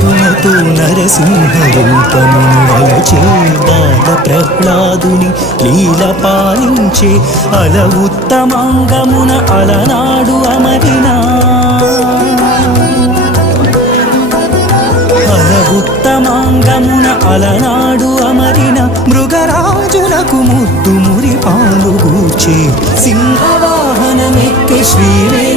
కరుణతో నరసింహరూపమును వలచే బాల ప్రహ్లాదుని లీల పాలించే అల ఉత్తమాంగమున అలనాడు అమరినా ఉత్తమాంగమున అలనాడు అమరిన మృగరాజులకు ముద్దు మురి పాలుగూర్చే సింహవాహనమెక్కి శ్రీవే